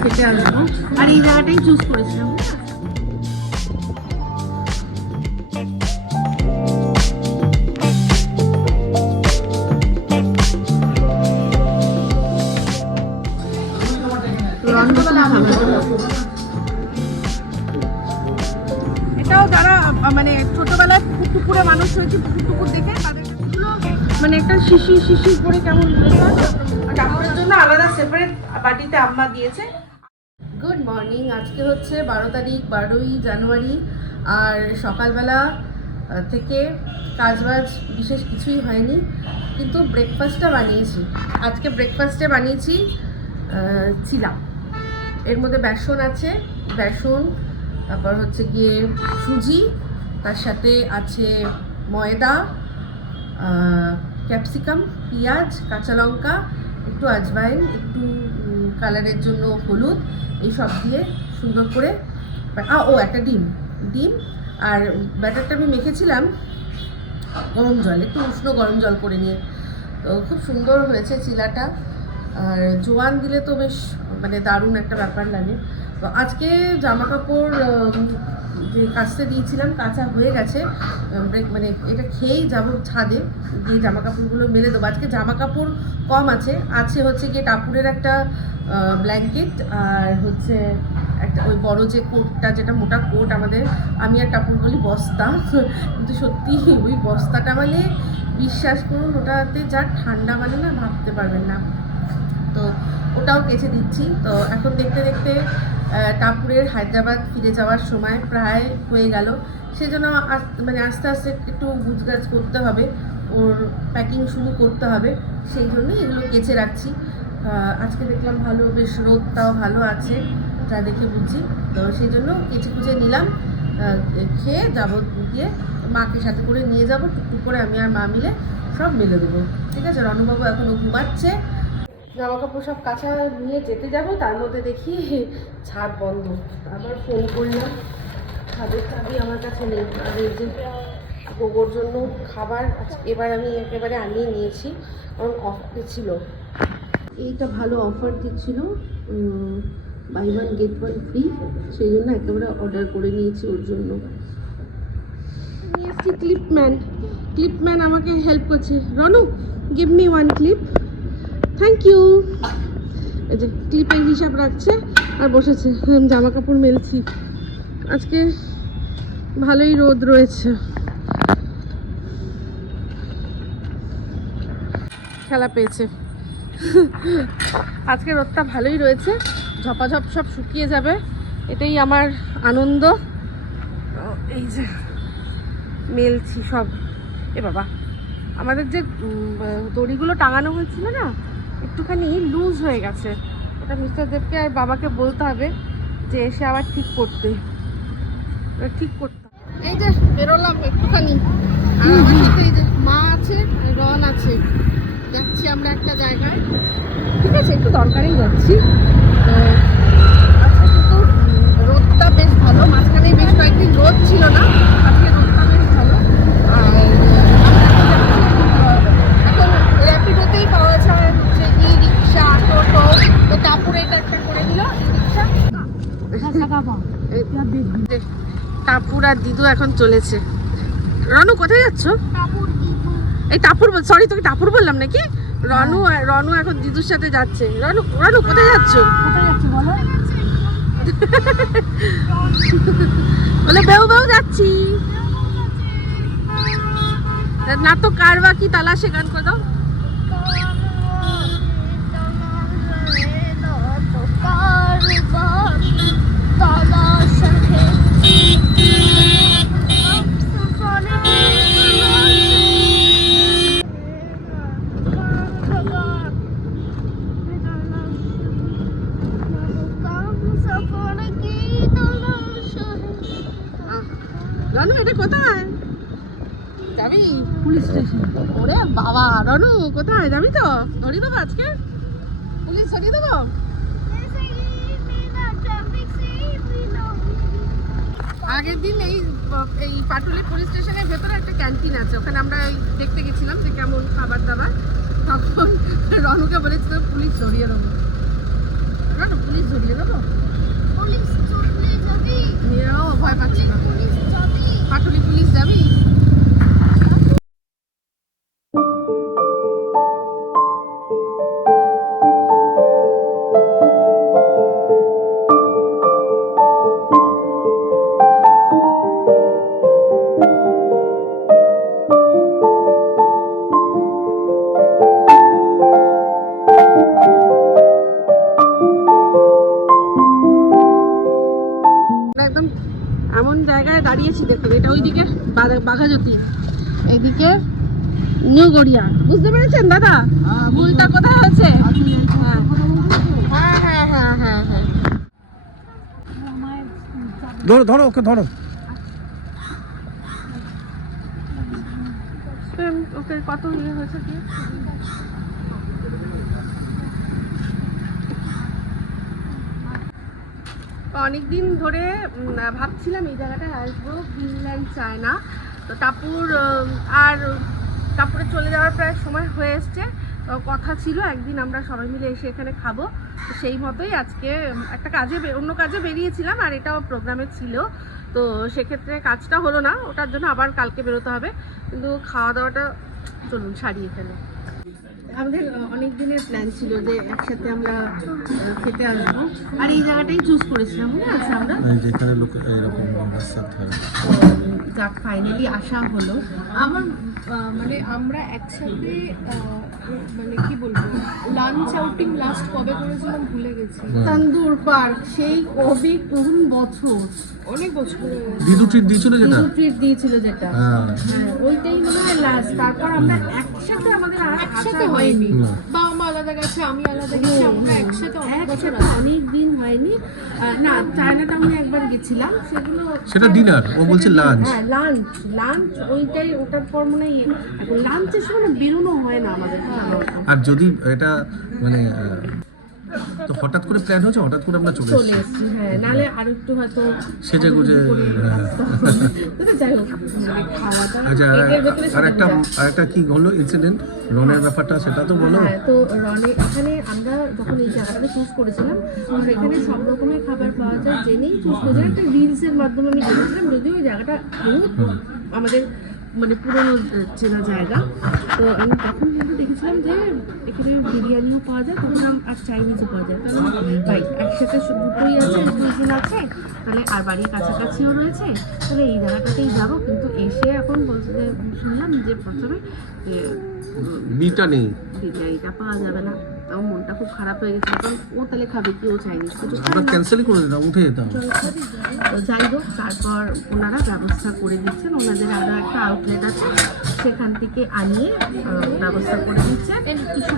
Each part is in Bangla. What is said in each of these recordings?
খেতে আসবো আর এই জায়গাটাই চুজ করেছিলাম। এটাও যারা মানে ছোটবেলায় পুকুরে মানুষ হয়েছে, পুকুর দেখে তাদের মানে একটা শিশি করে কেমন ঠাকুরের জন্য আলাদা সেপারেট বাটিতে আম্মা দিয়েছে। গুড মর্নিং, আজকে হচ্ছে 12 জানুয়ারি আর সকালবেলা থেকে কাজবাজ বিশেষ কিছুই হয়নি, কিন্তু ব্রেকফাস্টটা বানিয়েছি। আজকে ব্রেকফাস্টে বানিয়েছি চিলা। এর মধ্যে বেসন আছে, বেসন, তারপর হচ্ছে গিয়ে সুজি, তার সাথে আছে ময়দা, ক্যাপসিকাম, পেঁয়াজ, কাঁচা লঙ্কা, একটু আজওয়াইন, একটু কালারের জন্য হলুদ, এই সব দিয়ে সুন্দর করে একটা ডিম আর ব্যাটারটা আমি মেখেছিলাম গরম জল, একটু উষ্ণ গরম জল করে নিয়ে। তো খুব সুন্দর হয়েছে চিলাটা, আর জোয়ান দিলে তো বেশ মানে দারুণ একটা ব্যাপার লাগে। তো আজকে জামা কাপড় যে কাচতে দিয়েছিলাম কাঁচা হয়ে গেছে, মানে এটা খেয়েই যাবো ছাদে গিয়ে জামা কাপড়গুলো মেলে দেবো। আজকে জামা কাপড় কম আছে হচ্ছে গিয়ে টাপুরের একটা ব্ল্যাঙ্কেট, আর হচ্ছে একটা ওই বড় যে কোটটা, যেটা মোটা কোট আমাদের, আমি আর টাপুর বলি বস্তা, কিন্তু সত্যি ওই বস্তাটা মানে বিশ্বাস করুন ওটাতে যা ঠান্ডা মানে না ভাবতে পারবেন না। তো ওটাও কেচে দিচ্ছি। তো এখন দেখতে দেখতে টাপুরের হায়দ্রাবাদ ফিরে যাওয়ার সময় প্রায় হয়ে গেল, সেজন্য মানে আস্তে আস্তে একটু গুজগাছ করতে হবে, ওর প্যাকিং শুরু করতে হবে, সেই জন্যই এগুলো কেচে রাখছি। আজকে দেখলাম ভালো, বেশ রোদটাও ভালো আছে যা দেখে বুঝছি, তো সেই জন্য কেচে কুচে নিলাম। খেয়ে যাবো, গিয়ে মাকে সাথে করে নিয়ে যাবো, টুকটুক করে আমি আর মা মিলে সব মেলে দেবো। ঠিক আছে, রণবাবু এখনও ঘুমাচ্ছে। জামা কাপড় সব কাঁচা নিয়ে যেতে যাব, তার মধ্যে দেখি ছাদ বন্ধ। আবার ফোন করলাম, ছাদের চাবি আমার কাছে নেই। আর এই যে গোবর জন্য খাবার এবার আমি একেবারে আনিয়ে নিয়েছি, কারণ অফারে ছিল, এইটা ভালো অফার দিচ্ছিল, বাই 1 get 1 ফ্রি, সেই জন্য একেবারে অর্ডার করে নিয়েছি ওর জন্য। নিয়ে এসছি ক্লিপম্যান আমাকে হেল্প করছে। Ronu, give me 1 clip, thank you. এই যে ক্লিপের হিসাব রাখছে আর বসেছে। জামা কাপড় মেলছি, আজকে ভালোই রোদ রয়েছে, খেলা পেয়েছে। আজকে রোদটা ভালোই রয়েছে, ঝপাঝপ সব শুকিয়ে যাবে, এটাই আমার আনন্দ। এই যে মেলছি সব। এ বাবা, আমাদের যে দড়িগুলো টাঙানো হয়েছিল না, একটুখানি লুজ হয়ে গেছে, ওটা মিস্টার দেবকে আর বাবাকে বলতে হবে যে এসে আবার ঠিক করতে। এই যে বেরোলাম একটুখানি, আর আমার সাথে এই যে মা আছে, রন আছে, যাচ্ছি আমরা একটা জায়গায়। ঠিক আছে, একটু দরকারেই যাচ্ছি। তো আজকে কিন্তু রোদটা বেশ ভালো, মাঝখানে বেশ কয়েকদিন রোদ ছিল না, আজকে রোদটা বেশ ভালো। আর এখন র্যাপিডোতেই পাওয়া যায় হচ্ছে ই রিক্সা, টোটো। তো টাপুরে এটা একটা করে দিল ই রিক্সা। টাপুর আর দিদু এখন চলেছে। রনু কোথায় যাচ্ছ? এই টাপুর, সরি তোকে টাপুর বললাম নাকি? রনু এখন দিদুর সাথে যাচ্ছে। রনু কোথায় যাচ্ছ? বলে বেউ যাচ্ছি না, তো কারবা কি তালাশে গান করে দাও। রনু, এটা কোথায় যাবি? Police station. ওরে বাবা, রনু কোথায় যাবি? তো ধরিয়ে দেবো আজকে, পুলিশ ধরিয়ে দেবো। আগের দিন এই পাটুলি পুলিশ স্টেশনের ভেতরে একটা ক্যান্টিন আছে, ওখানে আমরা দেখতে গেছিলাম যে কেমন খাবার দাবার। তখন রনুকে বলেছিল পুলিশ ধরিয়ে দেবো, রনু পুলিশ ধরিয়ে দেবো, মেয়েরাও ভয় পাচ্ছে না। পাটুলি পুলিশ যাবি? একদম এমন জায়গায় দাঁড়িয়েছি দেখুন, এটা ওইদিকে বাঘাযতীন, এইদিকে নিউ গড়িয়া। বুঝতে পেরেছেন দাদা ভুলটা কোথায় হচ্ছে? হ্যাঁ হ্যাঁ হ্যাঁ হ্যাঁ হ্যাঁ। ধরো ধরো ওকে ধরো। ওকে কত ইয়ে হয়েছে কি? অনেকদিন ধরে ভাবছিলাম এই জায়গাটায় আসবো, গ্রিনল্যান্ড চায়না। তো টাপুরে চলে যাওয়ার প্রায় সময় হয়ে এসছে। তো কথা ছিল একদিন আমরা সবাই মিলে এসে এখানে খাবো। তো সেই মতোই আজকে একটা অন্য কাজে বেরিয়েছিলাম, আর এটাও প্রোগ্রামে ছিল। তো সেক্ষেত্রে কাজটা হলো না, ওটার জন্য আবার কালকে বেরোতে হবে। কিন্তু খাওয়া দাওয়াটা চলুন সারিয়ে ফেলে। আমাদের অনেক দিনের প্ল্যান ছিল যে একসাথে আমরা খেতে আসবো, আর এই জায়গাটাই চুজ করেছিলাম, মনে আছে আমরা যেখানে লোক এরকম যাক ফাইনালি আসা হলো। আমার মানে আমরা একসাথে মানে কি বলবো লাঞ্চ আউটিং লাস্ট কবে করেছিলাম ভুলে গেছি। তান্দুর পার্ক, সেই কবে কোন বছর, অনেক বছর হয়ে গেছে। দিদু ট্রিট দিয়েছিল যেটা, দিদু ট্রিট দিয়েছিল যেটা, হ্যাঁ ওইটাই মনে হয় লাস্ট। তারপর আমরা একসাথে আমাদের আর একসাথে আসা হয়নি, না। বাবা আলাদা গেছে, আমি আলাদা গেছি, আমরা একসাথে অনেক বছর অনেক দিন হয়নি। না, চায়না টাউনে একবার গেছিলাম, সেগুলো সেটা ডিনার, ও বলছে লাঞ্চ। হ্যাঁ লাঞ্চ ওইটাই, ওটার পর মনে হয় এখন লাঞ্চের সময় বেরোনো হয় না আমাদের। আর যদি এটা মানে তো হঠাৎ করে প্ল্যান হয়েছে, হঠাৎ করে আমরা চলে এসেছি। এসেছি, হ্যাঁ, নাহলে আর একটু হয়তো সেজে গুজে, তবে যাই হোক খাওয়াটা আচ্ছা। এর ভেতরে আর একটা কি হলো ইনসিডেন্ট, রনের ব্যাপারটা সেটা তো বলো। হ্যাঁ, তো রনে এখানে আমরা যখন এই জায়গাটাকে চুজ করেছিলাম, এখানে সব রকমের খাবার পাওয়া যায় জেনেই চুজ করেছিলাম। একটা রিলসের মাধ্যমে আমি দেখেছিলাম, যদিও ওই জায়গাটা বহুত আমাদের মানে পুরোনো চেনা জায়গা। তো আমি তখন কিন্তু দেখেছিলাম যে এখানে বিরিয়ানিও পাওয়া যায়, তখন আর চাইনিজও পাওয়া যায়। কারণ ভাই একসাথে দুটোই আছে, কুইজিন আছে, তাহলে আর বাড়ির কাছাকাছিও রয়েছে, তাহলে এই জায়গাটাতেই যাবো। কিন্তু এসে এখন বলতে শুনলাম যে প্রথমে যে বিটা নেই, বিরিয়ানিটা পাওয়া যাবে না। আমার মনটা খুব খারাপ হয়ে গেছে, কারণ ও তাহলে খাবে কি, ও চাইনিজ কিছু আমরা ক্যান্সেলই করে দিতাম, উঠে যেতাম। তো যাই হোক, তারপর ওনারা ব্যবস্থা করে দিচ্ছেন, ওনাদের আরও একটা আউটলেট আছে, সেখান থেকে আনিয়ে ব্যবস্থা করে দিচ্ছেন।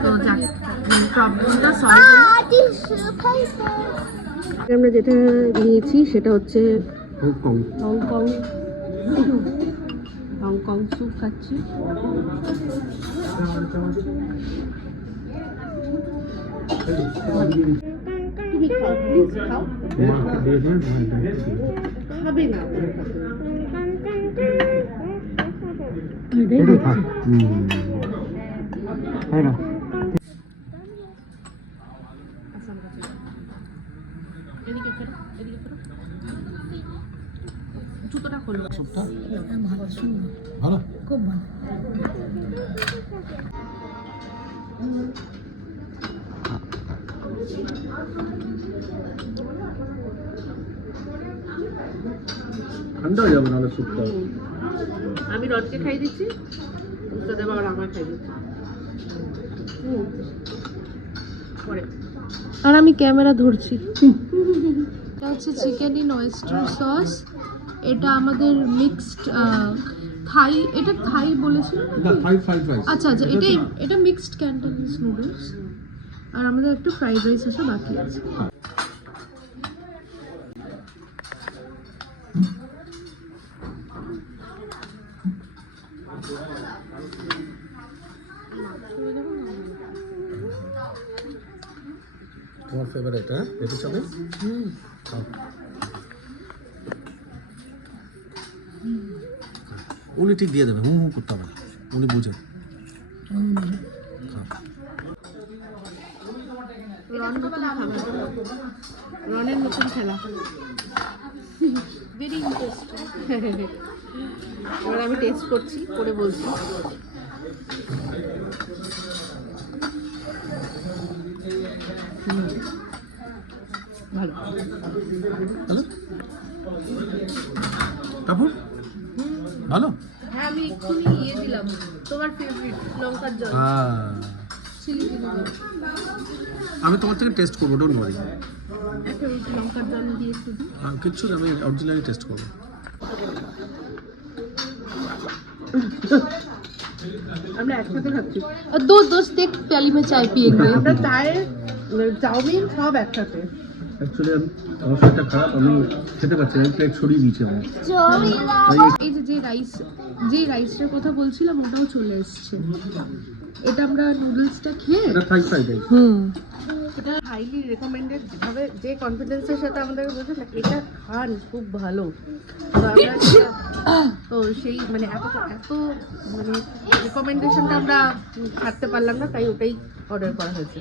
তো যাক, প্রবলেমটা সলভ হলো। আমরা যেটা নিয়েছি সেটা হচ্ছে হংকং স্যুপ খাচ্ছি। তুমি খাও, প্লিজ খাও। খাবে না জুতোটা খোলো। ভালো, খুব ভালো। ঠান্ডা হয়ে যাবে নাহলে স্যুপটা। আমি রডকে খাই দিচ্ছি, তোদের আবার আমার খাই দিচ্ছি। পরে আর আমি ক্যামেরা ধরছি। এটা হচ্ছে চিকেন ইন ওয়েস্টার সস, এটা আমাদের মিক্সড থাই, এটা থাই বলেছিল না, ফ্রাইড রাইস। আচ্ছা আচ্ছা, এটা মিক্সড ক্যান্টনিজ নুডলস, আর আমাদের একটু ফ্রাইড রাইস আসা বাকি আছে। তোমার ফেভারিট? হ্যাঁ, দেখি চলে। উনি ঠিক দিয়ে দেবে, হুম করতে হবে না, উনি বুঝে। রনের নতুন খেলা ভেরি ইন্টারেস্টিং। এবার আমি টেস্ট করছি, করে বলছি। ভালো। ভালো তারপর ভালো। হ্যাঁ আমি এক্ষুনি দিলাম তোমার ফেভারিট লঙ্কার জল, চিলি ভিনেগার। আমি তোমার থেকে টেস্ট করবো, ডোন্ট ওয়ারি। একটা লঙ্কার জল দিয়ে একটু দিই। কিচ্ছু না, আমি অরিজিনালি টেস্ট করবো। আমরা একসাথে খাচ্ছি। और दो दोस्त एक प्याली में चाय पिएंगे। আমরা চায়ের চাউমিন সব একসাথে। অ্যাকচুয়ালি আমার শরীরটা খারাপ, আমি খেতে পারছি না, প্লেট সরিয়ে দিয়েছি আমার। এই যে যে রাইসটার কথা বলছিলাম ওটাও চলে এসেছে। এটা আমরা নুডলসটা খেয়ে এটা থাই ফ্রাইড রাইস। এটা হাইলি রেকমেন্ডেড, যেভাবে যে কনফিডেন্সের সাথে আমাদেরকে বলছে না এটা খান খুব ভালো, তো আমরা তো সেই মানে এত মানে রেকমেন্ডেশনটা আমরা ছাড়তে পারলাম না, তাই ওটাই অর্ডার করা হয়েছে।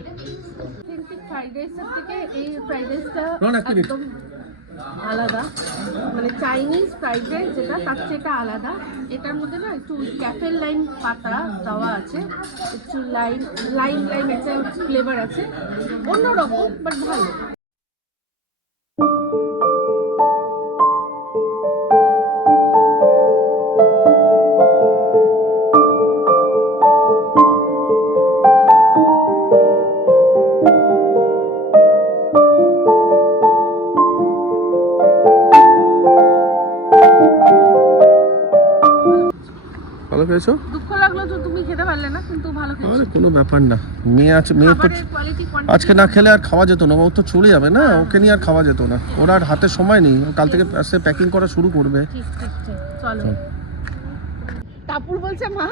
ফ্রাইড রাইসের থেকে এই ফ্রাইড রাইসটা একদম আলাদা, মানে চাইনিজ ফ্রাইড রাইস যেটা তার চেয়ে এটা আলাদা। এটার মধ্যে না একটু ক্যাফে লাইম পাতা দেওয়া আছে, একটু লাইম একটা ফ্লেভার আছে, অন্যরকম বাট ভালো। ভালো খেয়েছো? দুঃখ লাগলো তো তুমি খেতে পারলে না, কিন্তু ভালো খেয়েছো। আরে কোনো ব্যাপার না, মেয়ে আছে, মেয়ে তো আজকে না খেলে আর খাওয়া যেত না, ও তো চলে যাবে না, ওকে নিয়ে আর খাওয়া যেত না, ওর আর হাতে সময় নেই, ও কাল থেকে আসে প্যাকিং করা শুরু করবে। ঠিক চলো। টাপুর বলছে মা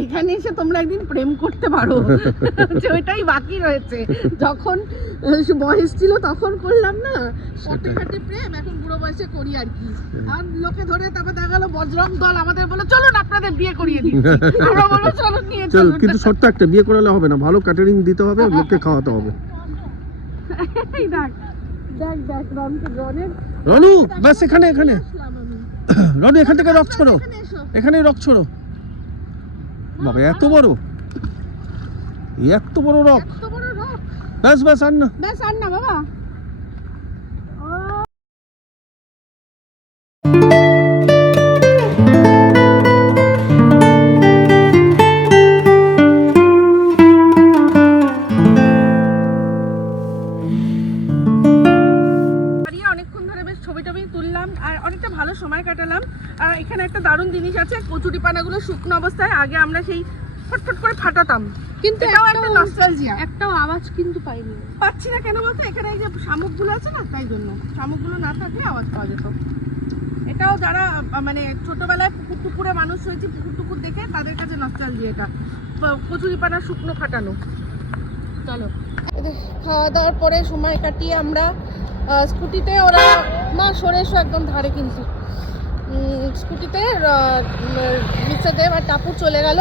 এখানে এসে তোমরা একদিন প্রেম করতে পারো, যে ওইটাই বাকি রয়েছে। যখন বয়স ছিল তখন করলাম না, পটে ঘাটে প্রেম, এখন বুড়ো বয়সে করি আর কি। আর লোকে ধরে তারপর দেখা গেলো বজরং দল আমাদের বলে চলুন আপনাদের বিয়ে করিয়ে দিই, আমরা বলো চলো নিয়ে চল, চলুন। কিন্তু শর্ত একটা, বিয়ে করালে হবে না, ভালো ক্যাটারিং দিতে হবে, লোককে খাওয়াতে হবে। এই দেখ রনের রনু বাস এখানে রনু এখান থেকে রক ছোড়ো, এখানেই রক ছোড়ো। বাবা এত বড় রক, ব্যাস আর না, বাবা। অনেকক্ষণ ধরে বেশ ছবি তুললাম আর অনেকটা ভালো সময় কাটালাম। আর এখানে একটা দারুণ জিনিস আছে, কচুরিপানাগুলো শুকনো অবস্থায় আগে আমরা সেই ফটফট করে ফাটাতাম, কিন্তু এটাও একটা নস্টালজিয়া। একটাও আওয়াজ কিন্তু পাচ্ছি না কেন বলতো, এখানে এই যে শামুকগুলো আছে না, তাই জন্য। শামুকগুলো না থাকলে আওয়াজ পাওয়া যেত। এটাও যারা মানে ছোটবেলায় পুকুরে মানুষ হয়েছে, পুকুর দেখে তাদের কাছে নস্টালজিয়া এটা, কচুরিপানা শুকনো ফাটানো। চলো খাওয়া দাওয়ার পরে সময় কাটিয়ে আমরা স্কুটিতে, ওরা মা সরে এসো একদম ধারে, কিন্তু স্কুটিতে মিস্টার দেব আর টাপুর চলে গেল।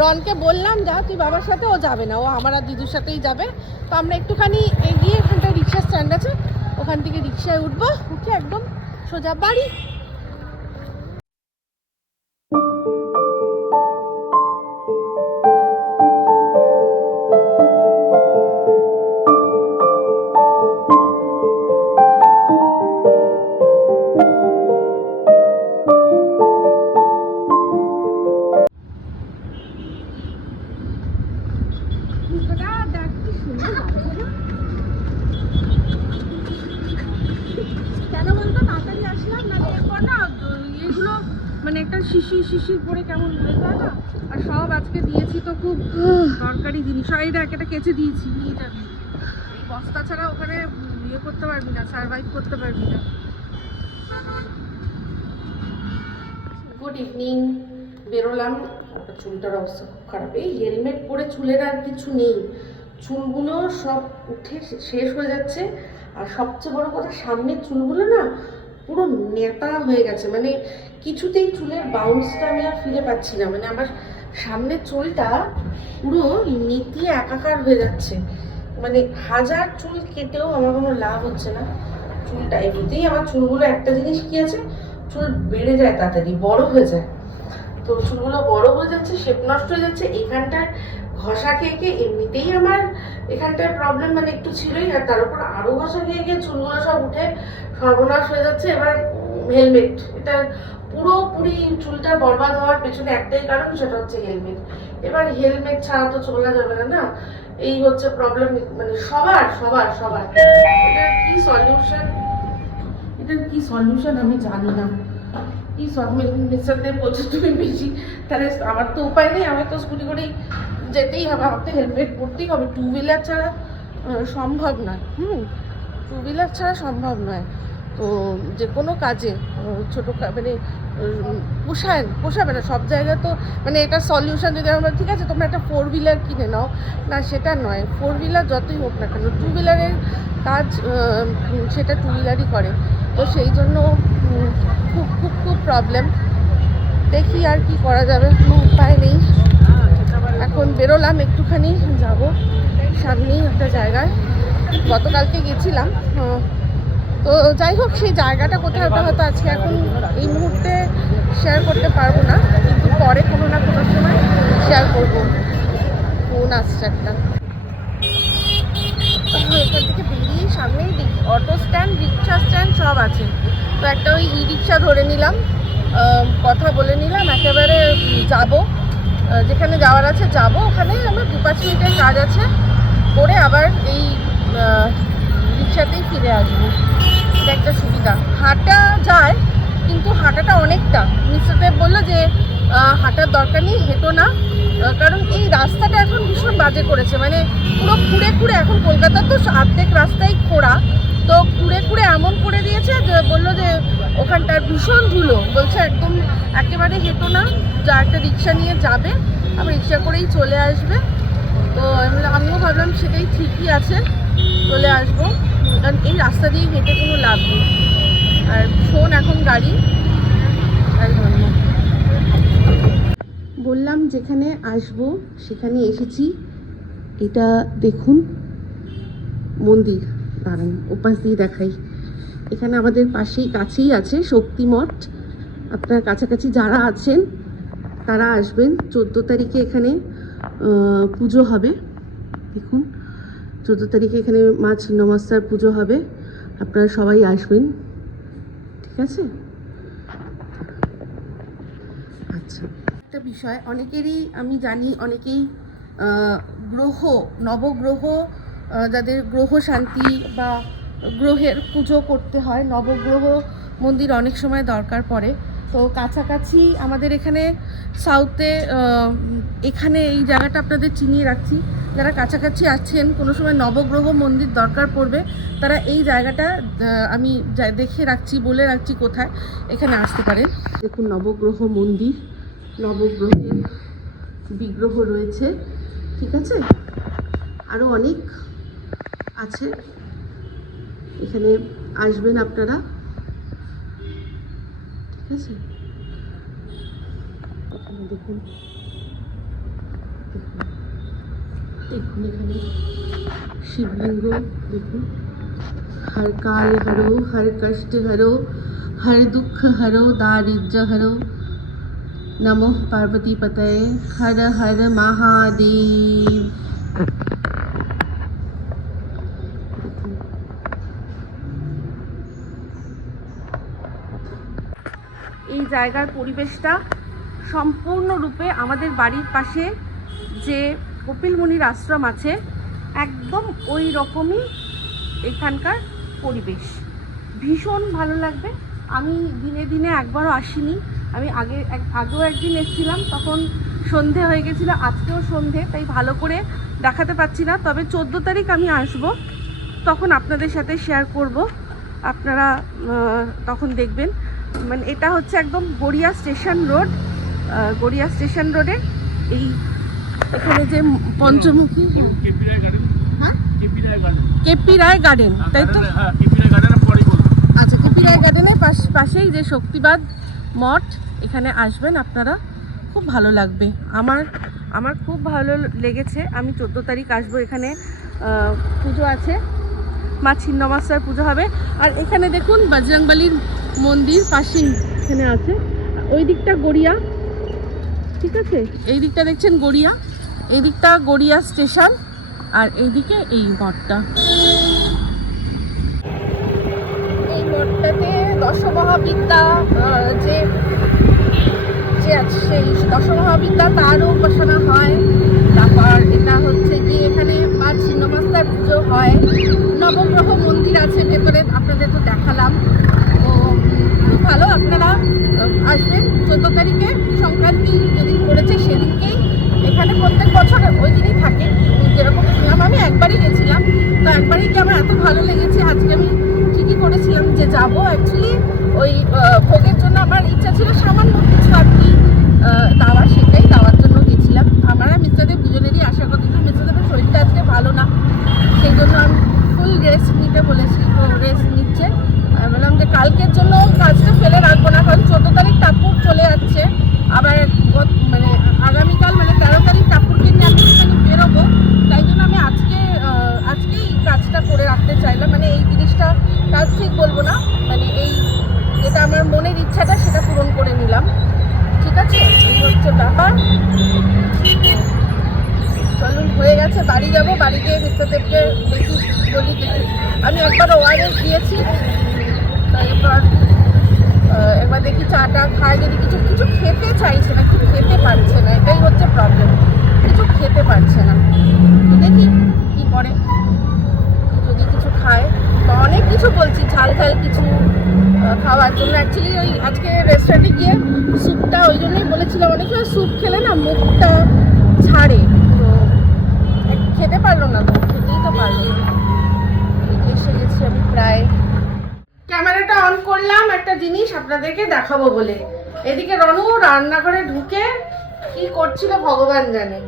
রনকে বললাম যা তুই বাবার সাথে, ও যাবে না, ও আমার আর দিদুর সাথেই যাবে। তো আমরা একটুখানি এগিয়ে এখানটায় রিক্সা স্ট্যান্ড আছে, ওখান থেকে রিক্সায় উঠবো, উঠে একদম সোজা বাড়ি। কেন বলতো তাড়াতাড়ি আসলাম না, এরপর না এগুলো মানে একটা শিশির পরে কেমন হয়ে যায় না। আর সব আজকে দিয়েছি তো খুব দরকারি জিনিস, এই দেখ এটা কেচে দিয়েছি, নিয়ে যাবি। এই বস্তা ছাড়া ওখানে ইয়ে করতে পারবি না, সার্ভাইভ করতে পারবি না। গুড ইভিনিং, বেরোলাম। চুলটার অবস্থা খুব খারাপ, এই হেলমেট পরে চুলের আর কিছু নেই, চুলগুলো সব উঠে শেষ হয়ে যাচ্ছে। আর সবচেয়ে বড় কথা, সামনের চুলগুলো না পুরো নেতা হয়ে গেছে, মানে কিছুতেই চুলের বাউন্সটা আমি আর ফিরে পাচ্ছি না। মানে আমার সামনের চুলটা পুরো নেতিয়ে একাকার হয়ে যাচ্ছে, মানে হাজার চুল কেটেও আমার কোনো লাভ হচ্ছে না। চুলটা এমনিতেই আমার চুলগুলো একটা জিনিস কি আছে, চুল বেড়ে যায় তাড়াতাড়ি, বড় হয়ে যায়। তো চুলগুলো বড় হয়ে যাচ্ছে, শেপ নষ্ট হয়ে যাচ্ছে। এখানটায় ঘষা খেয়ে খেয়ে এমনিতেই আমার এখানটায় প্রবলেম মানে একটু ছিলই, আর তার উপর আরও ঘষা খেয়ে খেয়ে চুলগুলো সব উঠে সর্বনাশ হয়ে যাচ্ছে। এবার হেলমেট, এটা পুরোপুরি চুলটা বরবাদ হওয়ার পেছনে একটাই কারণ, সেটা হচ্ছে হেলমেট। এবার হেলমেট ছাড়া তো চলা যাবে না, না? এই হচ্ছে প্রবলেম, মানে সবার সবার সবার। এটার কি সলিউশন, এটার কি সলিউশন আমি জানি না। কি মিস্টার দেব বলছে তুমি বেশি, তাহলে আমার তো উপায় নেই, আমার তো স্কুটি করেই যেতেই হবে, আমাকে হেলমেট পরতেই হবে। টু হুইলার ছাড়া সম্ভব নয়। টু হুইলার ছাড়া সম্ভব নয়। তো যে কোনো কাজে ছোটো মানে পোষাবে না সব জায়গায়। তো মানে এটা সলিউশন যদি আমরা, ঠিক আছে তোমরা একটা 4 হুইলার কিনে নাও, না সেটা নয়। 4 হুইলার যতই হোক না কেন, টু হুইলারের কাজ সেটা টু হুইলারই করে। তো সেই জন্য খুব খুব খুব প্রবলেম। দেখি আর কি করা যাবে, কোনো উপায় নেই। এখন বেরোলাম, একটুখানি যাব সামনেই একটা জায়গায়, গতকালকে গেছিলাম। তো যাই হোক, সেই জায়গাটা কোথায় ওটা হয়তো আজকে এখন এই মুহূর্তে শেয়ার করতে পারবো না, কিন্তু পরে কোনো না কোনো সময় শেয়ার করবো। ফোন আসছে একটা। এখান থেকে বেরিয়ে সামনেই অটো স্ট্যান্ড, রিক্সা স্ট্যান্ড সব আছে। তো একটা ওই ই রিক্সা ধরে নিলাম, কথা বলে নিলাম, একেবারে যাব যেখানে যাওয়ার আছে যাব। ওখানে আমার 2-5 মিনিটের কাজ আছে, করে আবার এই রিক্সাতেই ফিরে আসবো। এটা একটা সুবিধা। হাঁটা যায়, কিন্তু হাঁটাটা অনেকটা। মিস্টার দেব বললো যে হাঁটার দরকার নেই, হেঁটো না, কারণ এই রাস্তাটা এখন ভীষণ বাজে করেছে। মানে পুরো খুঁড়ে খুঁড়ে, এখন কলকাতার তো অর্ধেক রাস্তাই খোঁড়া, তো খুঁড়ে খুঁড়ে এমন করে দিয়েছে যে বললো যে ওখানটার ভীষণ ধুলো। বলছে একদম একেবারে হেঁটো না, যা একটা রিক্সা নিয়ে যাবে, আবার রিক্সা করেই চলে আসবে। তো আমিও ভাবলাম সেটাই ঠিকই আছে, চলে আসবো, কারণ এই রাস্তা দিয়ে হেঁটে কোনো লাভ নেই। আর ফোন এখন গাড়ি, তাই জন্য বললাম যেখানে আসবো সেখানে এসেছি। এটা দেখুন মন্দির, দাঁড়ান ওপাশ দিয়ে দেখাই। এখানে আমাদের পাশেই কাছেই আছে শক্তি মঠ। আপনার কাছাকাছি যারা আছেন তারা আসবেন। 14 তারিখে এখানে পুজো হবে। দেখুন 14 তারিখে এখানে মা ছিন্নমস্তার পুজো হবে, আপনারা সবাই আসবেন, ঠিক আছে? আচ্ছা, একটা বিষয় অনেকেরই আমি জানি, অনেকেই গ্রহ, নবগ্রহ, যাদের গ্রহ শান্তি বা গ্রহের পুজো করতে হয়, নবগ্রহ মন্দির অনেক সময় দরকার পড়ে। তো কাছাকাছি আমাদের এখানে সাউথে, এখানে এই জায়গাটা আপনাদের চিনিয়ে রাখছি, যারা কাছাকাছি আছেন, কোনো সময় নবগ্রহ মন্দির দরকার পড়বে, তারা এই জায়গাটা আমি দেখে রাখছি, বলে রাখছি কোথায়, এখানে আসতে পারেন। দেখুন নবগ্রহ মন্দির, নবগ্রহের বিগ্রহ রয়েছে, ঠিক আছে? আরও অনেক আছে, এখানে আসবেন আপনারা, ঠিক আছে? এখানে দেখুন, দেখুন এখানে শিবলিঙ্গ দেখুন। हर काल हरो, हर कष्ट हरो, हर दुख हरो, दारिद्र्य हरो, नमो पार्वती पतये, हर हर महादेव। এই জায়গার পরিবেশটা সম্পূর্ণরূপে আমাদের বাড়ির পাশে যে কপিল মুনির আশ্রম আছে, একদম ওই রকমই এখানকার পরিবেশ। ভীষণ ভালো লাগবে। আমি দিনে দিনে একবারও আসিনি, আমি আগেও একদিন এসেছিলাম, তখন সন্ধে হয়ে গেছিলো, আজকেও সন্ধে, তাই ভালো করে দেখাতে পাচ্ছি না। তবে 14 তারিখ আমি আসব, তখন আপনাদের সাথে শেয়ার করব, আপনারা তখন দেখবেন। মানে এটা হচ্ছে একদম Garia station road, Garia station রোডে এই এখানে যে পঞ্চমুখী, হ্যাঁ কেপি রায় গার্ডেন, তাই তো? আচ্ছা, কেপি রায় গার্ডেনের পাশেই যে শক্তিবাদ মঠ, এখানে আসবেন আপনারা, খুব ভালো লাগবে। আমার খুব ভালো লেগেছে। আমি 14 তারিখ আসবো। এখানে পুজো আছে, মা ছিন্নমস্তার পুজো হবে। আর এখানে দেখুন বজরংবলীর মন্দির পাশেই এখানে আছে। ওই দিকটা গড়িয়া, ঠিক আছে, এই দিকটা দেখছেন গড়িয়া, এই দিকটা গড়িয়া স্টেশন, আর এইদিকে এই মঠটা। এই মঠটাতে দশমহাবিদ্যা যে আছে সেই দশমহাবিদ্যা তারও উপাসনা হয়। তারপর এটা হচ্ছে কি এখানে মা ছিন্নমস্তার পুজো হয়। নবগ্রহ মন্দির আছে ভেতরে, আপনাদের তো দেখালাম। তো খুব ভালো, আপনারা আসবেন 14 তারিখে, সংক্রান্তি যেদিন পড়েছে সেদিনকেই। এখানে প্রত্যেক বছর ওই দিনই থাকে যেরকম শুনলাম। আমি একবারই গেছিলাম, তো একবারই কি আমার এত ভালো লেগেছে। আজকে আমি ঠিকই করেছিলাম যে যাবো। অ্যাকচুয়ালি ওই ভোগের জন্য আমার ইচ্ছা ছিল সামান্য কিছু আর কি দেওয়া, সেটাই দেওয়ার জন্য গেছিলাম। আমার আর মিস্টারদেব দুজনেরই আশা করতে, কিন্তু মিস্টারদেবের শরীরটা আজকে ভালো না, সেই জন্য আমি ফুল রেস্ট নিতে বলেছি। তো রেস্ট নিচ্ছে। আমি বললাম যে কালকের জন্য কাজটা ফেলে রাখবো না, কারণ 14 তারিখ টাপুর চলে যাচ্ছে। আবার মানে আগামীকাল মানে 13 তারিখ টাপুরকে নিয়ে আমি এখানে বেরোবো। তাই জন্য আমি আজকেই কাজটা করে রাখতে চাইলাম। মানে এই জিনিসটা কাজ ঠিক বলবো না, মানে এই যেটা আমার মনের ইচ্ছাটা সেটা পূরণ করে নিলাম। ঠিক আছে, এই হচ্ছে ব্যাপার। চলুন, হয়ে গেছে, বাড়ি যাবো। বাড়ি গিয়ে মিস্টারদেবকে দেখি, বলি দেখি। আমি একবার ওয়ারেস দিয়েছি, তারপর একবার দেখি চাটা খায়, যদি কিছু কিছু খেতে চাইছে না, কিছু খেতে পারছে না, এটাই হচ্ছে প্রবলেম, কিছু খেতে পারছে না। দেখি কি করে, যদি কিছু খায়। বা অনেক কিছু বলছি ঝাল ঝাল কিছু খাওয়ার জন্য। অ্যাকচুয়ালি ওই আজকে রেস্টুরেন্টে গিয়ে স্যুপটা ওই জন্যই বলেছিলাম, অনেক সময় স্যুপ খেলে না মুখটা ছাড়ে, তো খেতে পারলো না, তো খেতেই তো পারলো না। এসে গেছি আমি প্রায়। ক্যামেরাটা অন করলাম একটা জিনিস আপনাদেরকে দেখাবো বলে। এদিকে রনু রান্নাঘরে ঢুকে কি করছিল ভগবান জানে।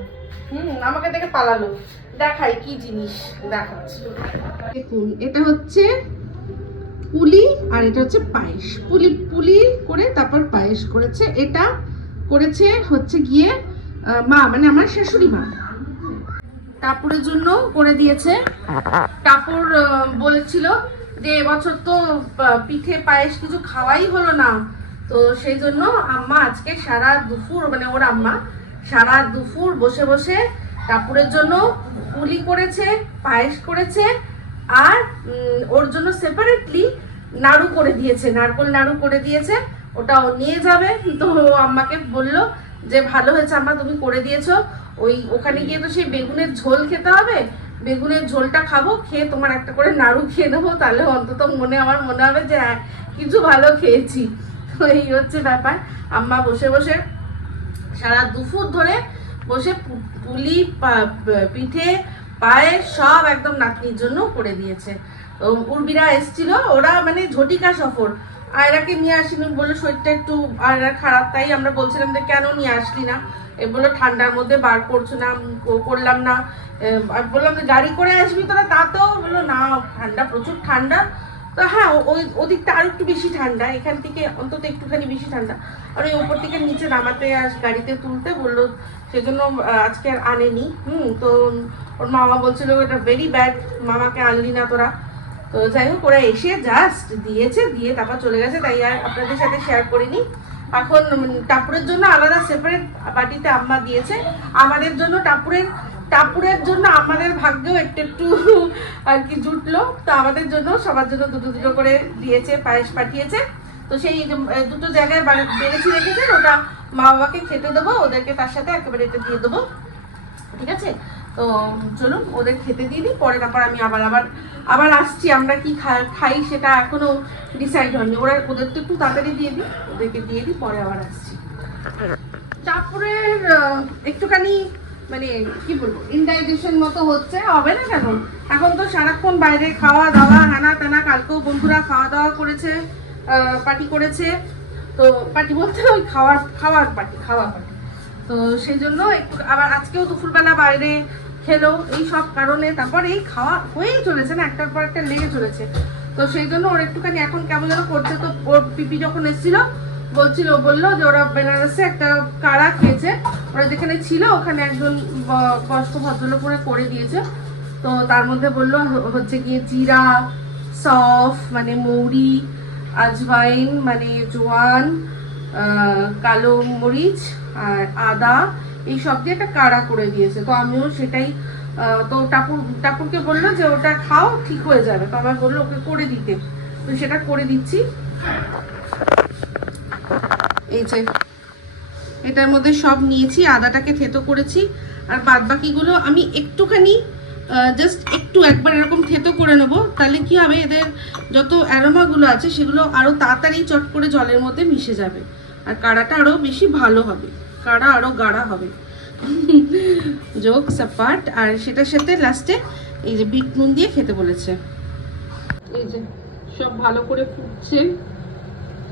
আমাকে দেখে পালালো। দেখাই কি জিনিস দেখাচ্ছি। দেখুন, এটা হচ্ছে পুলি আর এটা হচ্ছে পায়েস। পুলি করে তারপর পায়েস করেছে। এটা করেছে হচ্ছে গিয়ে মা, মানে আমার শাশুড়ি মা, টাপুরের জন্য করে দিয়েছে। টাপুর বলেছিল যে এবছর তো পিঠে পায়েস কিছু খাওয়াই হলো না, তো সেই জন্য আম্মা আজকে সারা দুপুর, মানে ওর আম্মা সারা দুপুর বসে বসে টাপুরের জন্য পুলি করেছে, পায়েস করেছে, আর ওর জন্য সেপারেটলি নাড়ু করে দিয়েছে, নারকোল নাড়ু করে দিয়েছে। ওটা ও নিয়ে যাবে। তো ও আম্মাকে বললো যে ভালো হয়েছে আম্মা তুমি করে দিয়েছো, ওখানে গিয়ে তো সেই বেগুনের ঝোল খেতে হবে, বেগুনের ঝোলটা খাবো, খেয়ে তোমার একটা করে নাড়ু খেয়ে নেবো, তাহলে অন্তত আমার মনে হবে যে হ্যাঁ কিছু ভালো খেয়েছি। তো এই হচ্ছে ব্যাপার। আম্মা বসে বসে সারা দুপুর ধরে বসে পুলি পিঠে পায়েস সব একদম নাতনির জন্য করে দিয়েছে। উর্বিরা এসছিল, ওরা মানে ঝটিকা সফর। আয়রাকে নিয়ে আসিনি, বললো শরীরটা একটু আয়রার খারাপ, তাই আমরা বলছিলাম যে কেন নিয়ে আসলি না। বললো ঠান্ডার মধ্যে বার করছো না, করলাম না। বললাম যে গাড়ি করে আসবি তোরা, তাতেও বললো না ঠান্ডা, প্রচুর ঠান্ডা। তো হ্যাঁ, ওদিকটা আরো একটু বেশি ঠান্ডা, এখান থেকে অন্তত একটুখানি বেশি ঠান্ডা। আর ওই উপর থেকে নিচে নামাতে গাড়িতে তুলতে বললো, সেজন্য আজকে আর আনেনি। তো ওর মামা বলছিল এটা ভেরি ব্যাড, মামাকে আনলি না তোরা। তো যাই হোক, ওরা এসে জাস্ট দিয়েছে, দিয়ে তারপর চলে গেছে, তাই আর আপনাদের সাথে শেয়ার করিনি। এখন টাপুরের জন্য আলাদা সেপারেট বাটিতে আম্মা দিয়েছে, আমাদের জন্য টাপুরের জন্য আমাদের ভাগ্যেও একটু আর কি জুটলো। তো আমাদের জন্য সবার জন্য দুটো দুটো করে দিয়েছে, পায়েস পাঠিয়েছে। তো সেই দুটো জায়গায় বেড়েছি রেখেছেন, ওটা মা বাবাকে খেতে দেবো, ওদেরকে তার সাথে একেবারে এটা দিয়ে দেবো। ঠিক আছে, তো চলুন ওদের খেতে দিয়ে দিই, পরে তারপর আমি আবার আসছি। আমরা কি খাই সেটা এখনো ডিসাইড হয়নি। ওদের তো একটু তাড়াতাড়ি দিয়ে দিই, ওদেরকে দিয়ে দিই, পরে আবার আসছি। তারপরে একটুখানি মানে কি বলবো, ইনডাইজেশন মতো হচ্ছে, হবে না কেন। এখন তো সারাক্ষণ বাইরে খাওয়া দাওয়া হানা টানা। কালকেও বন্ধুরা খাওয়া দাওয়া করেছে, পার্টি করেছে। তো পার্টি বলতে ওই খাওয়ার পার্টি। তো সেই জন্য একটু আবার আজকেও দুপুরবেলা বাইরে খেলো, এই সব কারণে তারপর এই খাওয়া হয়েই চলেছে না, একটার পর একটা লেগে চলেছে। তো সেই জন্য ওর একটুখানি এখন কেমন যেন করছে। তো ওর পিপি যখন এসেছিল বললো যে ওরা বেনারসে একটা কাড়া খেয়েছে, ওরা যেখানে ছিল ওখানে একজন বয়স্ক ভদ্রলোক করে দিয়েছে। তো তার মধ্যে বললো হচ্ছে গিয়ে জিরা, সফ মানে মৌরি, আজওয়াইন মানে জোয়ান, কালো মরিচ আর আদা, এই সব দিয়ে একটা কাড়া করে দিয়েছে। তো আমিও সেটাই তো টাপুরকে বললো যে ওটা খাও ঠিক হয়ে যাবে, তো আমার বললো ওকে করে দিতে, তো সেটা করে দিচ্ছি। এই যে এটার মধ্যে সব নিয়েছি, আদাটাকে থেতো করেছি, আর বাদ বাকিগুলো আমি একটুখানি জাস্ট একটু একবার এরকম থেতো করে নেবো, তাহলে কি হবে এদের যত অ্যারোমাগুলো আছে সেগুলো আরও তাড়াতাড়ি চট করে জলের মধ্যে মিশে যাবে, আর কাড়াটা আরও বেশি ভালো হবে, কাড়া আরও গাঢ়া হবে। Jokes apart. আর সেটার সাথে লাস্টে এই যে বিট নুন দিয়ে খেতে বলেছে। এই যে সব ভালো করে ফুটছে,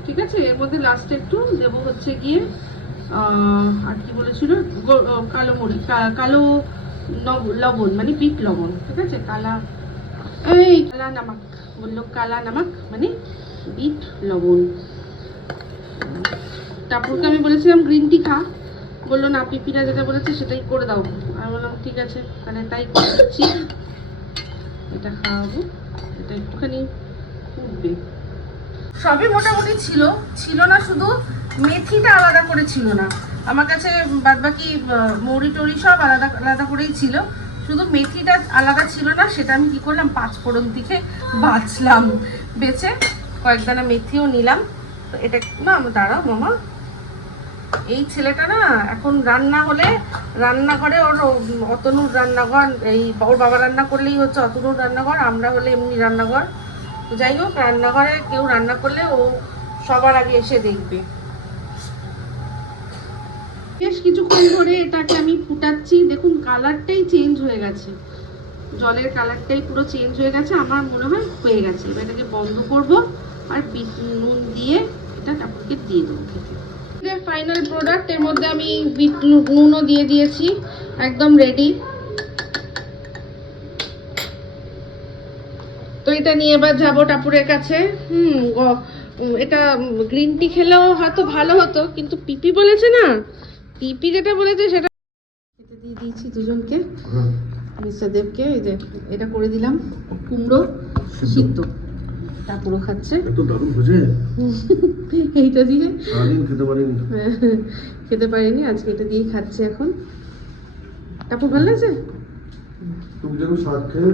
ঠিক আছে। এর মধ্যে লাস্টে একটু দেবো হচ্ছে গিয়ে আর কি বলেছিল, কালো মরিচ, কালো লবণ মানে বিট লবণ, ঠিক আছে। কালা নামাক বললো, কালা নামাক মানে বিট লবণ। তারপরকে আমি বলেছিলাম গ্রিন টি খা, বললো না পিপিরা যেটা বলেছে সেটাই করে দাও। আমি বললাম ঠিক আছে তাহলে তাই করছি, এটা খাওয়াবো, এটা একটুখানি ফুটবে। সবই মোটামুটি ছিল না, শুধু মেথিটা আলাদা করে ছিল না আমার কাছে, বাদ বাকি মৌরি টরি সব আলাদা আলাদা করেই ছিল, শুধু মেথিটা আলাদা ছিল না। সেটা আমি কি করলাম, 5 ফোড়ন থেকে বাছলাম, বেছে কয়েকদানা মেথিও নিলাম। তো এটা না দাঁড়াও মামা, এই ছেলেটা না এখন রান্না হলে রান্নাঘরে ওর অতনুর রান্নাঘর, এই ওর বাবা রান্না করলেই হচ্ছে অতনুর রান্নাঘর, আমরা হলে এমনি রান্নাঘর। তো যাই হোক, রান্নাঘরে কেউ রান্না করলে ও সবার আগে এসে দেখবে। বেশ কিছুক্ষণ ধরে এটাকে আমি ফুটাচ্ছি, দেখুন কালারটাই চেঞ্জ হয়ে গেছে, জলের কালারটাই পুরো চেঞ্জ হয়ে গেছে। আমার মনে হয় হয়ে গেছে, এবার এটাকে বন্ধ করব আর বিট নুন দিয়ে এটা টাপুরকে দিয়ে দেবো খেতে। ফাইনাল প্রোডাক্ট, এর মধ্যে আমি বিট নুনও দিয়ে দিয়েছি, একদম রেডি। তো এটা নিয়ে এবার যাবো টাপুরের কাছে। এটা গ্রিন টি খেলেও হয়তো ভালো হতো, কিন্তু পিপি বলেছে না, পিপি যেটা বলেছে সেটা খেতে দিয়ে দিয়েছি দুজনকে। মিস্টার দেবকে এই যে এটা করে দিলাম, কুমড়ো সিদ্ধ, টাপুরও খাচ্ছে। এত দারুণ বুঝে এইটা দিয়ে সারাদিন খেতে পারিনি, আজকে এটা দিয়ে খাচ্ছে এখন। টাপুর ভালো লাগছে? তুমি যেন স্বাদ খেয়ে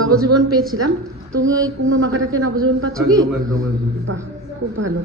নবজীবন পেয়েছিলাম। তুমি ওই কুমড়ো মাখাটাকে নবজীবন পাচ্ছ কি? একদম বাহ, খুব ভালো।